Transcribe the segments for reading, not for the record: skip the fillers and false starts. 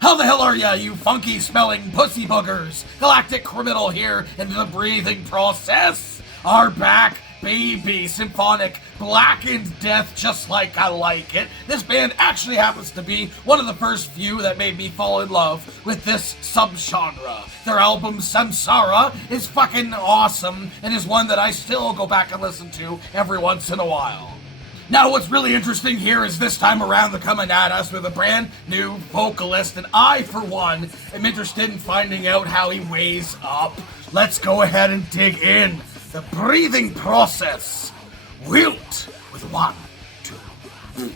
How the hell are ya, you funky-smelling pussy boogers? Galactic Criminal here, and the breathing process are back, baby. Symphonic, blackened death, just like I like it. This band actually happens to be one of the first few that made me fall in love with this subgenre. Their album Samsara is fucking awesome, and is one that I still go back and listen to every once in a while. Now, what's really interesting here is this time around they're coming at us with a brand new vocalist, and I, for one, am interested in finding out how he weighs up. Let's go ahead and dig in. The breathing process. Wilt with 1, 2, 3.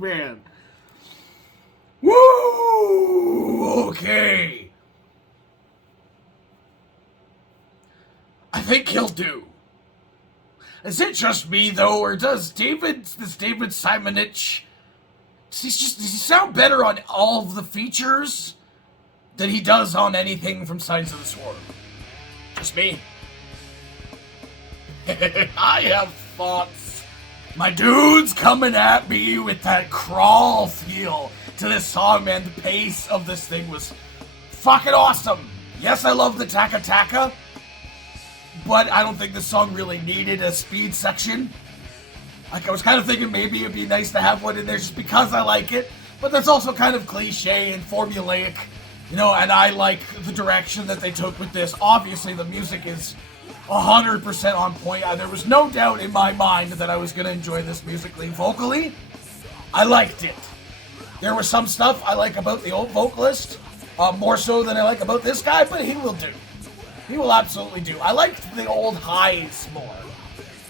man. Woo! Okay. I think he'll do. Is it just me, though, or does David Simonich, does he sound better on all of the features than he does on anything from Signs of the Swarm? Just me. I have thoughts. My dude's coming at me with that crawl feel to this song, man. The pace of this thing was fucking awesome. Yes, I love the Taka Taka, but I don't think this song really needed a speed section. Like, I was kind of thinking maybe it'd be nice to have one in there just because I like it, but that's also kind of cliche and formulaic, you know, and I like the direction that they took with this. Obviously, the music is 100% on point. There was no doubt in my mind that I was going to enjoy this musically. Vocally, I liked it. There was some stuff I like about the old vocalist, more so than I like about this guy, but he will do. He will absolutely do. I liked the old highs more,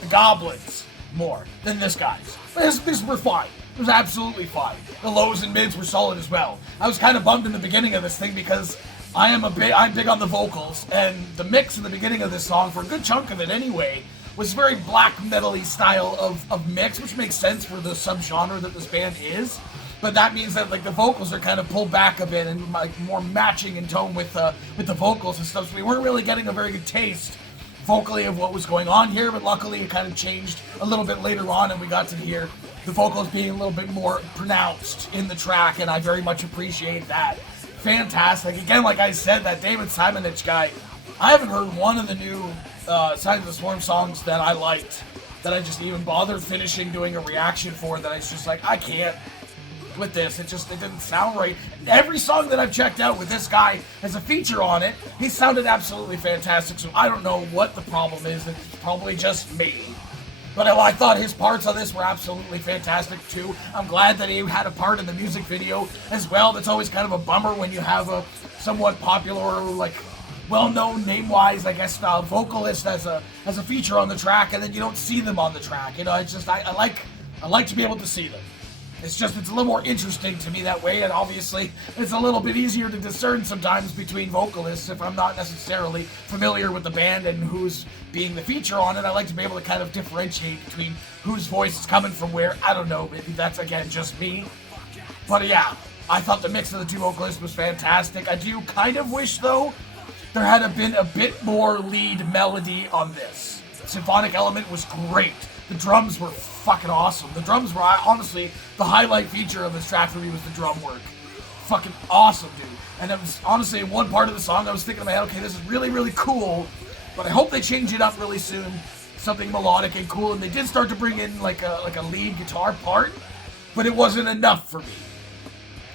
the goblins more than this guy's. This were fine. It was absolutely fine. The lows and mids were solid as well. I was kind of bummed in the beginning of this thing because I'm big on the vocals, and the mix in the beginning of this song, for a good chunk of it anyway, was very black metal-y style of mix, which makes sense for the subgenre that this band is. But that means that, like, the vocals are kind of pulled back a bit and, like, more matching in tone with the vocals and stuff. So we weren't really getting a very good taste vocally of what was going on here. But luckily, it kind of changed a little bit later on, and we got to hear the vocals being a little bit more pronounced in the track, and I very much appreciate that. Fantastic. Again, like I said, that David Simonich guy, I haven't heard one of the new Signs of the Swarm songs that I liked, that I just even bothered finishing doing a reaction for, that I was just like, I can't with this. It didn't sound right. Every song that I've checked out with this guy as a feature on it, he sounded absolutely fantastic, so I don't know what the problem is. It's probably just me. But I thought his parts on this were absolutely fantastic too. I'm glad that he had a part in the music video as well. That's always kind of a bummer when you have a somewhat popular, like, well-known name-wise, I guess, vocalist as a feature on the track, and then you don't see them on the track. You know, it's just I like to be able to see them. It's a little more interesting to me that way, and obviously it's a little bit easier to discern sometimes between vocalists if I'm not necessarily familiar with the band and who's being the feature on it. I like to be able to kind of differentiate between whose voice is coming from where. I don't know, maybe that's, again, just me. But yeah, I thought the mix of the two vocalists was fantastic. I do kind of wish, though, there had been a bit more lead melody on this. The symphonic element was great. The drums were fucking awesome. The drums were, honestly, the highlight feature of this track for me was the drum work. Fucking awesome, dude. And it was, honestly, in one part of the song, I was thinking in my head, okay, this is really, really cool, but I hope they change it up really soon. Something melodic and cool. And they did start to bring in like a lead guitar part, but it wasn't enough for me.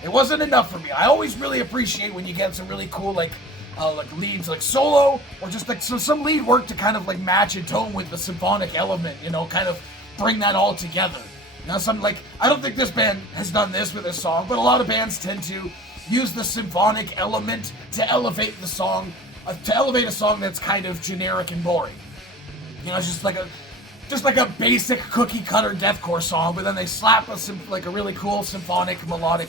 It wasn't enough for me. I always really appreciate when you get some really cool, like leads, like solo, or just like some lead work to kind of like match and tone with the symphonic element, you know, kind of bring that all together. Now, I don't think this band has done this with this song, but a lot of bands tend to use the symphonic element to elevate the song, to elevate a song that's kind of generic and boring. You know, it's just like a basic cookie cutter deathcore song, but then they slap a really cool symphonic melodic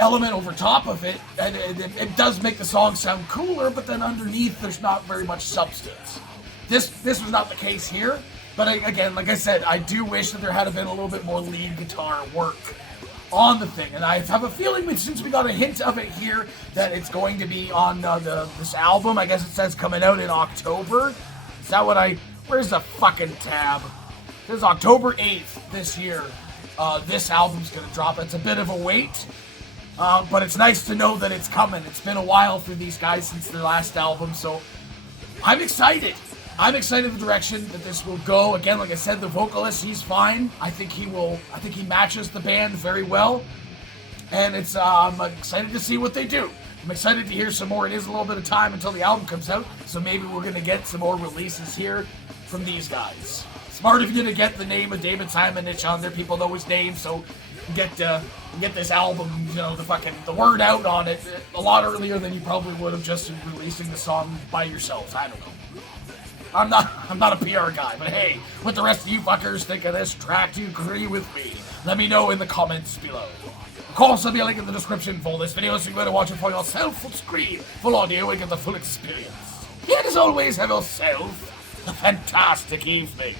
element over top of it, and it does make the song sound cooler, but then underneath there's not very much substance. This was not the case here, but again, like I said, I do wish that there had been a little bit more lead guitar work on the thing, and I have a feeling that since we got a hint of it here, that it's going to be on this album. I guess it says coming out in October. Is that what where's the fucking tab? It says October 8th this year. This album's gonna drop. It's a bit of a wait. But it's nice to know that it's coming. It's been a while for these guys since their last album, so I'm excited. I'm excited the direction that this will go. Again, like I said, the vocalist, he's fine. I think he matches the band very well. And I'm excited to see what they do. I'm excited to hear some more. It is a little bit of time until the album comes out, so maybe we're going to get some more releases here from these guys. Smart of you to get the name of David Simonich on there. People know his name, so get this album, you know, the word out on it a lot earlier than you probably would have just in releasing the song by yourself. I don't know. I'm not a PR guy, but hey, what the rest of you fuckers think of this track? Do you agree with me? Let me know in the comments below. Of course, there'll be a link in the description for this video so you can go to watch it for yourself full screen, full audio, and get the full experience. And as always, have yourself a fantastic evening.